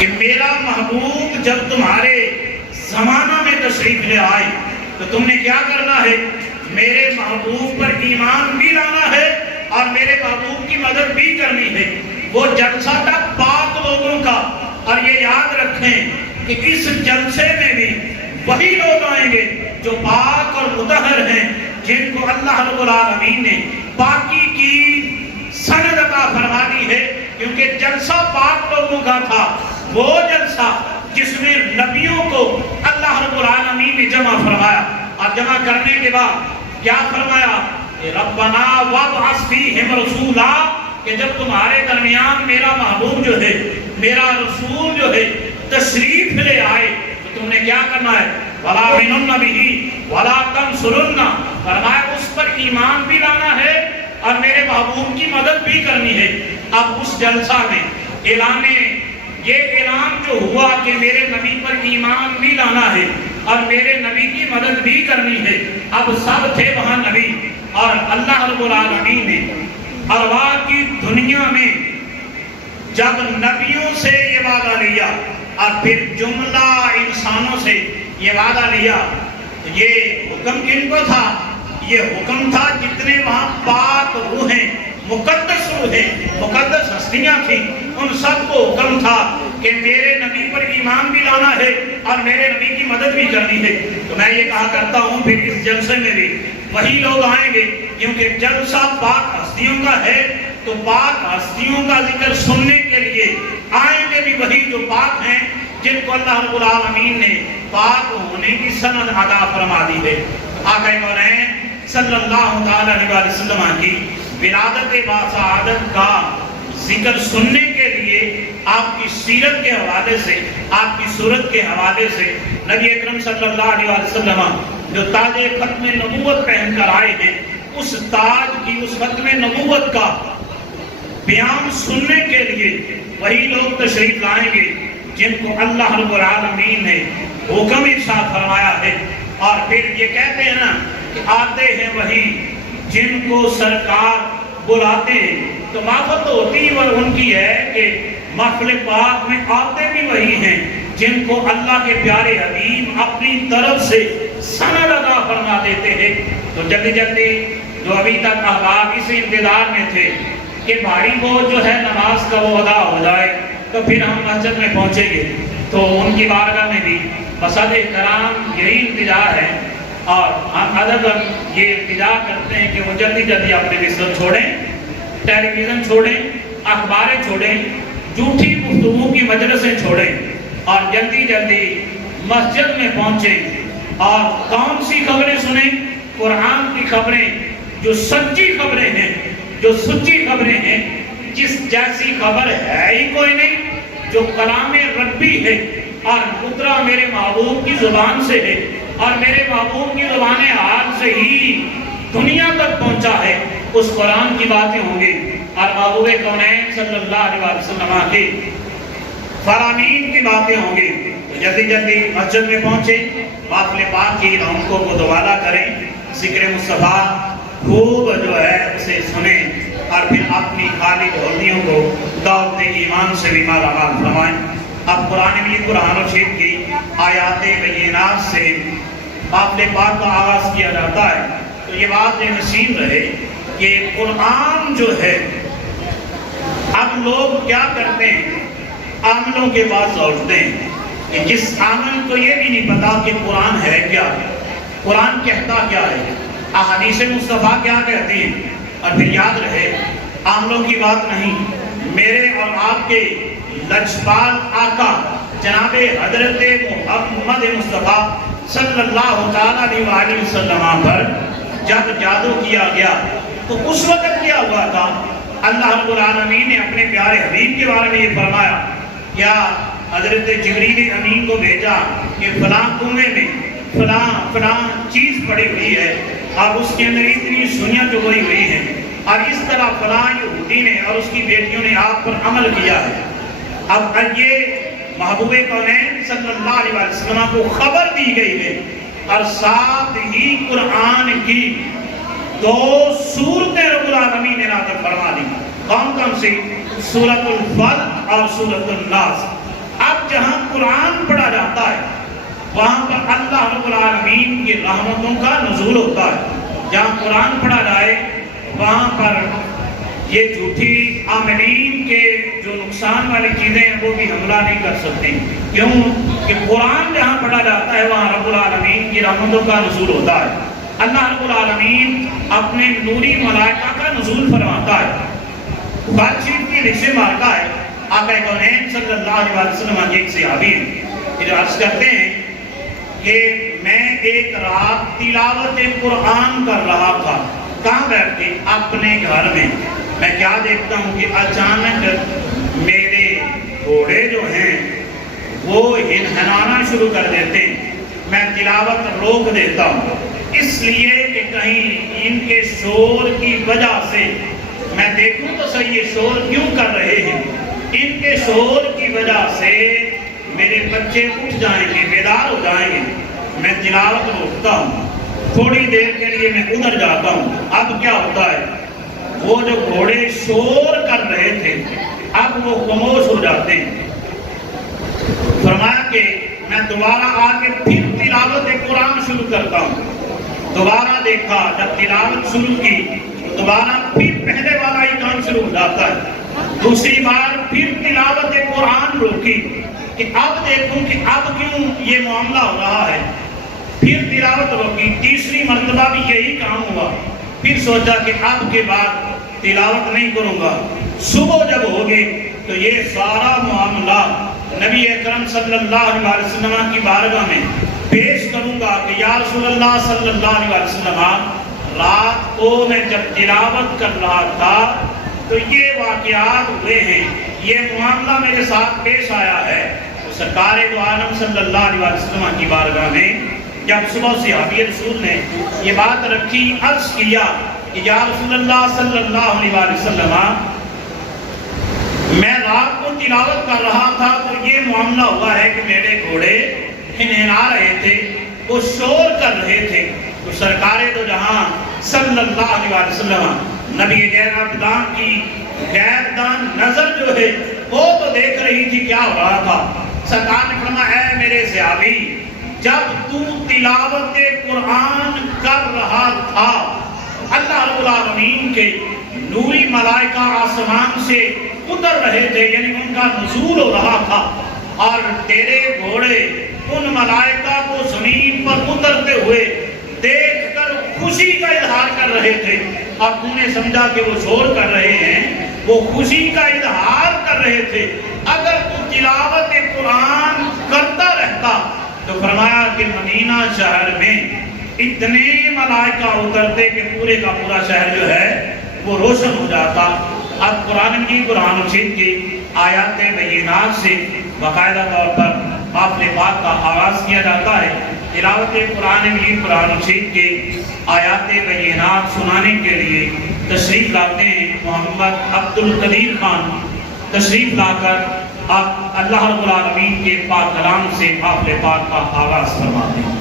کہ میرا محبوب جب تمہارے زمانہ میں تشریف لے آئے تو تم نے کیا کرنا ہے؟ میرے محبوب پر ایمان بھی لانا ہے اور میرے محبوب کی مدد بھی کرنی ہے۔ وہ جلسہ تھا پاک لوگوں کا، اور یہ یاد رکھیں کہ اس جلسے میں بھی وہی لوگ آئیں گے جو پاک اور مطہر ہیں، جن کو اللہ رب العالمین نے پاکی کی سند عطا فرما دی ہے، کیونکہ جلسہ پاک لوگوں کا تھا، وہ جلسہ جس میں نبیوں کو اللہ رب العالمین نے جمع فرمایا، اور جمع کرنے کے بعد کیا فرمایا کہ ربنا وابعث فیہم رسولا، کہ جب تمہارے درمیان میرا محبوب جو ہے، میرا رسول جو ہے تشریف لے آئے تو تم نے کیا کرنا ہے؟ وَلَا مِنُنَّ بِهِ وَلَا تَنْصُرُنَّ، فرمایا اس پر ایمان بھی لانا ہے اور میرے محبوب کی مدد بھی کرنی ہے۔ اب اس جلسہ میں یہ اعلان جو ہوا کہ میرے نبی پر ایمان بھی لانا ہے اور میرے نبی کی مدد بھی کرنی ہے، اب سب تھے وہاں نبی، اور اللہ رب العالمین نے ارواح کی دنیا میں جب نبیوں سے یہ وعدہ لیا اور پھر جملہ انسانوں سے یہ وعدہ لیا، تو یہ حکم کن کو تھا؟ یہ حکم تھا جتنے وہاں پاک روحیں، مقدس روحیں، مقدس ہستیاں تھیں، ان سب کو حکم تھا کہ میرے نبی پر ایمان بھی لانا ہے اور میرے نبی کی مدد بھی کرنی ہے۔ تو میں یہ کہا کرتا ہوں پھر اس جلسے میں بھی وہی لوگ آئیں گے، کیونکہ جلسہ پاک ہستیوں کا ہے، تو پاک ہستیوں کا ذکر سننے کے لیے آئیں گے بھی وہی جو پاک ہیں، جن کو اللہ رب العالمین نے پاک ہونے کی سند عطا فرما دی ہے۔ آقا کونین صلی اللہ علیہ وسلم کی ولادت باسعادت کا ذکر سننے کے لیے آپ کی سیرت کے حوالے سے، آپ کی صورت کے حوالے سے نبی اکرم صلی اللہ علیہ وسلم جو تاج ختم نبوت پہن کر آئے ہیں، اس تاج کی، اس ختم نبوت کا بیان سننے کے لیے وہی لوگ تشریف لائیں گے جن کو اللہ رب العالمین نے حکم ارشاد فرمایا ہے۔ اور پھر یہ کہتے ہیں نا کہ آتے ہیں وہی جن کو سرکار بلاتے ہیں، تو معرفت ہوتی وہ ان کی ہے کہ محفل پاک میں آتے بھی وہی ہیں جن کو اللہ کے پیارے حبیب اپنی طرف سے سند عطا فرما دیتے ہیں۔ تو جلدی جلدی جو ابھی تک احباب اس انتظار میں تھے کہ بھاری بوجھ جو ہے نماز کا وہ ادا ہو جائے تو پھر ہم مسجد میں پہنچیں گے، تو ان کی بارگاہ میں بھی بسد کرام یہی انتظار ہے، اور ہم ادب یہ انتظار کرتے ہیں کہ وہ جلدی جلدی اپنے بستر چھوڑیں، ٹیلی ویژن چھوڑیں، اخباریں چھوڑیں، جھوٹی گفتگو کی مجلسیں چھوڑیں، اور جلدی جلدی مسجد میں پہنچیں۔ اور کون سی خبریں سنیں؟ قرآن کی خبریں، جو سچی خبریں ہیں، جو سچی خبریں ہیں، جس جیسی خبر ہے ہی کوئی نہیں، جو کلام ربی ہے اور اترا میرے محبوب کی زبان سے ہے اور میرے محبوب کی زبان حال سے ہی دنیا تک پہنچا ہے، اس قرآن کی باتیں ہوں گی اور محبوب کونین صلی اللہ علیہ وسلم کے فرامین کی باتیں ہوں گی۔ جلدی جلدی مسجد میں پہنچیں، محفل پاک کی رونقوں کو دوبارہ کریں، ذکر مصطفیٰ خوب جو ہے اسے سنیں، اور پھر اپنی خالی جھولیوں کو دولت ایمان سے بھی مالا مال فرمائیں۔ اب قرآن و شریف کی آیات بینات سے محفل پاک کا آغاز کیا جاتا ہے، تو یہ بات نصیب رہے کہ قرآن جو ہے، اب لوگ کیا کرتے ہیں؟ عاملوں کے پاس لوٹتے ہیں کہ جس عامل کو یہ بھی نہیں پتا کہ قرآن ہے کیا ہے، قرآن کہتا کیا ہے، احادیث مصطفیٰ کیا کہتی ہیں۔ اور پھر یاد رہے عاملوں کی بات نہیں، میرے اور آپ کے لجپال آقا جناب حضرت محمد مصطفیٰ صلی اللہ علیہ وسلم پر جب جادو کیا گیا تو اس وقت کیا ہوا تھا؟ اللہ رب العالمین نے اپنے پیارے حبیب کے بارے میں یہ فرمایا، کیا حضرت جبریل امین کو بھیجا کہ فلاں کنویں میں فلاں چیز پڑی ہوئی ہے اور اس کے اندر اتنی سوئیاں چبھائی ہوئی ہیں، اور اس طرح فلاں یہودی نے اور اس کی بیٹیوں نے آپ پر عمل کیا ہے۔ اب یہ محبوب کونین صلی اللہ علیہ وسلم کو خبر دی گئی ہے، اور ساتھ ہی قرآن کی دو سورتیں رب العالمین نے نازل فرما دی۔ کون کون سی؟ سورۃ الفلق اور سورۃ الناس۔ اب قرآن پڑھا جاتا ہے وہاں پر اللہ رب العالمین کی رحمتوں کا نزول ہوتا ہے۔ جہاں قرآن پڑھا جائے وہاں پر یہ جھوٹی عاملین کے جو نقصان والی چیزیں ہیں وہ بھی حملہ نہیں کر سکتی، کیوں کہ قرآن جہاں پڑھا جاتا ہے وہاں رب العالمین کی رحمتوں کا نزول ہوتا ہے۔ اللہ رب العالمین اپنے نوری ملائکہ کا نزول فرماتا ہے۔ بات چیت کی رشتے مارکا ہے، آقا کونین صلی اللہ علیہ وسلم ایک صحابی ہیں جو عرض کرتے ہیں کہ میں ایک رات تلاوت قرآن کر رہا تھا، کہاں بیٹھ کے؟ اپنے گھر میں۔ میں کیا دیکھتا ہوں کہ اچانک میرے گھوڑے جو ہیں وہ ہنہنانا شروع کر دیتے ہیں، میں تلاوت روک دیتا ہوں اس لیے کہ کہیں ان کے شور کی وجہ سے میں دیکھوں تو صحیح یہ شور کیوں کر رہے ہیں، ان کے شور کی وجہ سے میرے بچے اٹھ جائیں گے، بیدار ہو جائیں گے، میں تلاوت روکتا ہوں، تھوڑی دیر کے لیے میں ادھر جاتا ہوں۔ اب کیا ہوتا ہے، وہ جو گھوڑے شور کر رہے تھے اب وہ خاموش ہو جاتے ہیں۔ فرمایا کہ میں دوبارہ آ کے پھر تلاوت قرآن شروع کرتا ہوں۔ دوبارہ دیکھا، جب تلاوت شروع کی تو دوبارہ پھر پہلے والا ہی کام شروع ہو جاتا ہے۔ دوسری بار پھر تلاوت قرآن روکی کہ اب دیکھوں کہ اب کیوں یہ معاملہ ہو رہا ہے، پھر تلاوت روکی۔ تیسری مرتبہ بھی یہی کام ہوا، پھر سوچا کہ اب کے بعد تلاوت نہیں کروں گا۔ صبح جب ہوگی تو یہ سارا معاملہ نبی اکرم صلی اللہ علیہ وسلم کی بارگاہ میں پیش کروں گا کہ یا رسول اللہ صلی اللہ علیہ وسلم، رات کو میں جب تلاوت کر رہا تھا تو یہ واقعات ہوئے ہیں، یہ معاملہ میرے ساتھ پیش آیا ہے۔ تو سرکار دو عالم صلی اللہ علیہ وسلم کی بارگاہ میں جب صبح صحابی رسول نے یہ بات رکھی، عرض کیا کہ یا رسول اللہ صلی اللہ علیہ وسلم، میں رات کو تلاوت کر رہا تھا تو یہ معاملہ ہوا ہے کہ میرے گھوڑے ہنہنا رہے تھے، وہ شور کر رہے تھے۔ تو سرکار دو جہاں صلی اللہ علیہ وسلم، نبی غیبدان کی غیبدان نظر جو ہے وہ تو دیکھ رہی تھی کیا ہو رہا تھا۔ سرکار نے فرمایا اے میرے صحابی، جب تو تلاوت قرآن کر رہا تھا اللہ رب العالمین کے نوری ملائکہ آسمان سے اتر رہے تھے، یعنی ان کا نزول ہو رہا تھا، اور تیرے گھوڑے ان ملائکہ کو زمین پر اترتے ہوئے دیکھ کر خوشی کا اظہار کر رہے تھے، اور تم نے سمجھا کہ وہ شور کر رہے ہیں، وہ خوشی کا اظہار کر رہے تھے۔ اگر تو تلاوت قرآن کرتا رہتا تو فرمایا کہ مدینہ شہر میں اتنے ملائکہ اترتے کہ پورے کا پورا شہر جو ہے وہ روشن ہو جاتا۔ اب قرآن کی قرآن مجید کی آیات بینات سے باقاعدہ طور پر قافلے پاک کا آغاز کیا جاتا ہے۔ تلاوت قرآن مجید قرآن مجید کی آیات بینات سنانے کے لیے تشریف لاتے ہیں محمد عبد القدیر خان، تشریف لا کر آپ اللہ رب العالمین کے پاک کلام سے قافلے پاک کا آغاز فرماتے ہیں۔